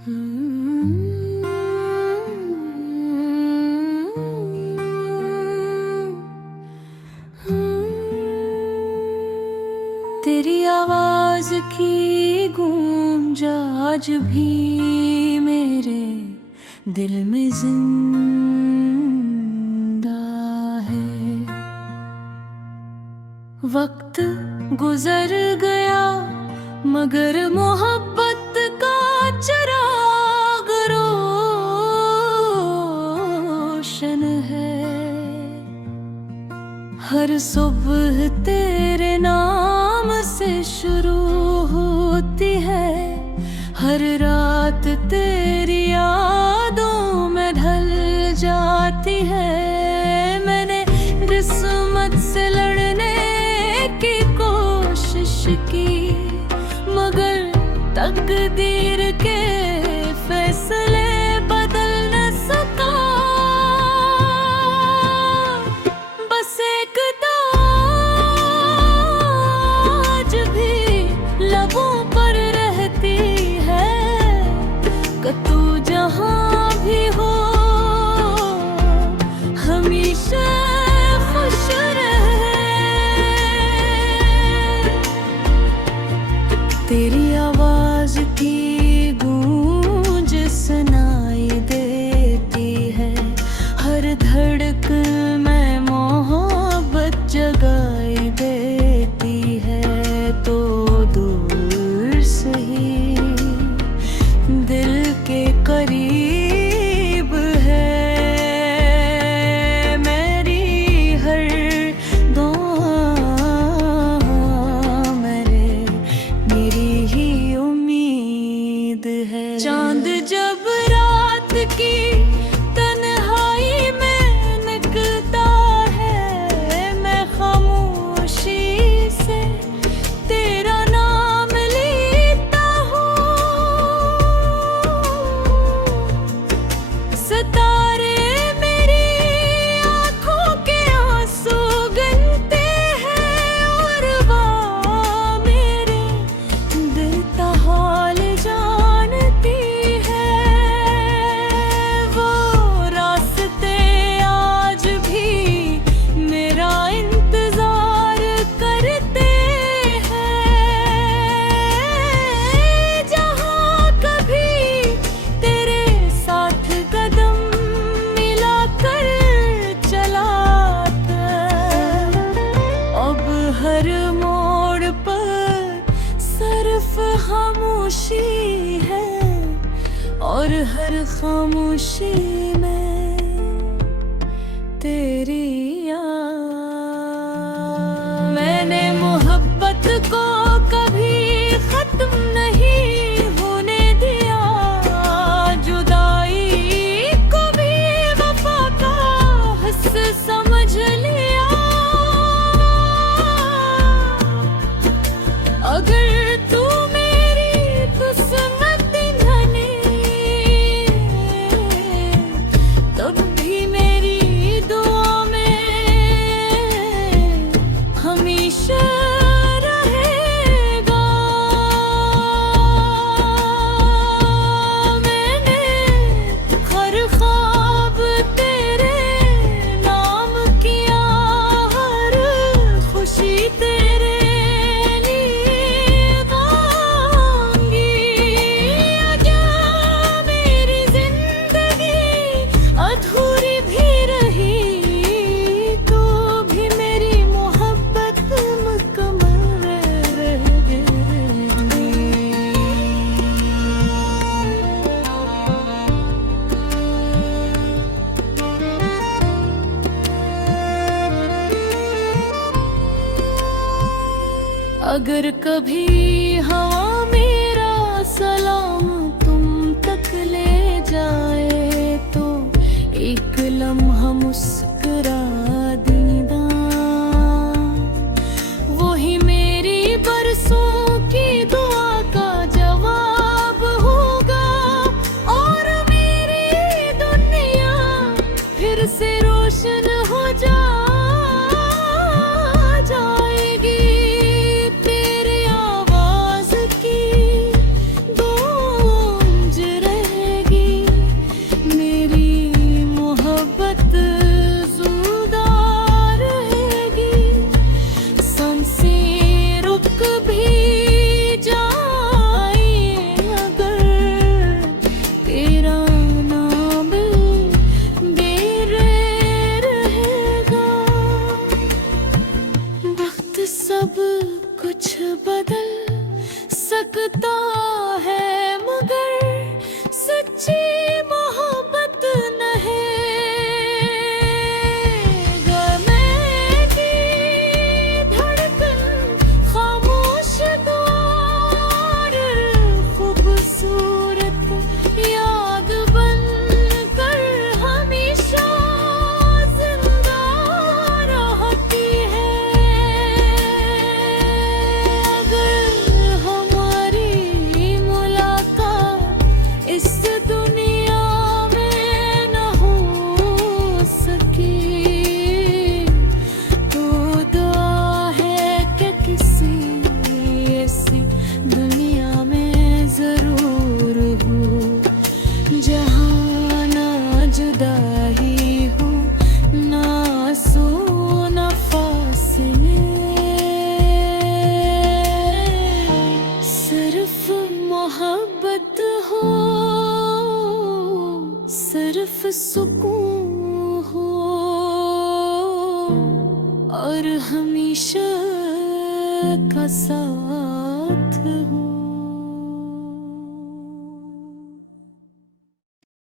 तेरी आवाज की गूंज आज भी मेरे दिल में जिंदा है। वक्त गुजर गया मगर मोहब्बत का चिराग रोशन है। हर सुबह तेरे नाम से शुरू होती है, हर रात तेरी यादों में ढल जाती है। मैंने किस्मत से लड़ने की कोशिश की मगर तकदीर के फैसले बदल न सका। बस एक आज भी लबों पर रहती है कि तू जहां भी हो हमेशा खुश रहे। तेरी आवाज की गूंज सुनाई देती है, हर धड़कन में मोहब्बत जगाई देती है। तो दूर सही दिल के करीब है, मेरी हर दुआ मेरी ही उम्मीद है। चांद जब रात की तन्हाई में निकलता है, मैं खामोशी से तेरा नाम लेता हूँ। सितारे मेरी आँखों के आंसू गिनते हैं और मेरे दिल का हाल जानती है। वो रास्ते आज भी मेरा इंतजार करते हैं, जहाँ कभी तेरे साथ कदम मिलाकर चला था। अब हर मोड़ पर सिर्फ खामोशी है और हर खामोशी में तेरी याद। मैंने मोहब्बत को कभी खत्म नहीं होने दिया, जुदाई को भी वफा का हिस्सा समझ लिया। अगर तू मेरी किस्मत नहीं तब भी मेरी दुआ में हमेशा रहेगा। मैंने हर ख्वाब तेरे नाम किया, हर खुशी तेरे लिए गाऊंगी। क्या मेरी जिंदगी अधूरी भी रही तो भी मेरी मोहब्बत मुकम्मल रहेगी। अगर कभी हवा मेरा सलाम तुम तक ले जाए तो एक लम्हा मुस्कुरा देना। वही मेरी बरसों की दुआ का जवाब होगा और मेरी दुनिया फिर से रोशन हो जाएगी। तेरी आवाज सकता है मगर सच्ची मोहब्बत नहीं। मेरी धड़कन खामोश द्वार खूबसूरत याद बन कर हमेशा जिंदा रहती है। अगर हमारी मुलाकात इस दुनिया में न हो सकी तो दुआ है कि किसी ऐसी दुनिया में जरूर हो जहाँ ना जुदाई हो ना सो ना फासले, सिर्फ मोहब्बत हो, सिर्फ सुकून हो और हमेशा का साथ हो।